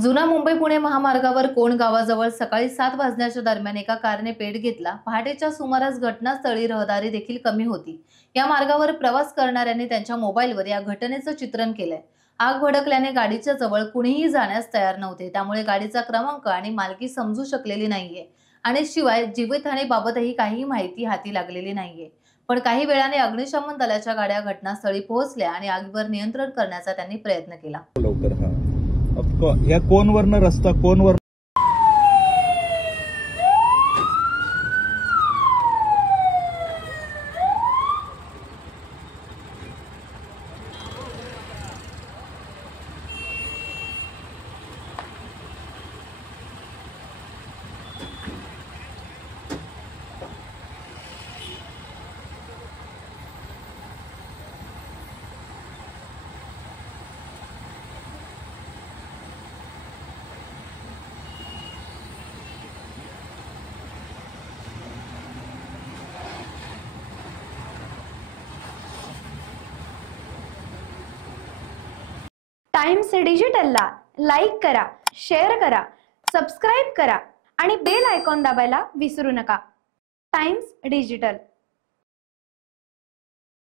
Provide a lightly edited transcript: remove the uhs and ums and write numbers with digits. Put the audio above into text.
जुना मुंबई पुणे महामार्गावर कोण गावाजवळ सकाळी 7 वाजण्याच्या दरम्यान एका कारने पेट घेतला। पहाटेच्या सुमारास घटनास्थळी रहदारी देखील कमी होती। या मार्गावर प्रवास करणाऱ्यांनी त्यांच्या मोबाईलवर या घटनेचं चित्रण केलंय। आग भडकल्याने गाडीच्या जवळ कुणीही जाण्यास तयार नव्हते, त्यामुळे गाडीचा क्रमांक आणि मालकी समजू शकलेली नाहीये आणि शिवाय जीवितहानीबाबतही काही माहिती हाती लागलेली नाहीये। पण काही वेळाने अग्निशमन दलाच्या गाड्या घटनास्थळी पोहोचल्या आणि आगीवर नियंत्रण करण्याचा त्यांनी प्रयत्न केला। लवकर या कोणवरनं रस्ता कोणवर टाइम्स डिजिटलला लाईक करा, शेअर करा, सबस्क्राईब करा आणि बेल आयकॉन दाबायला विसरू नका। Times digital.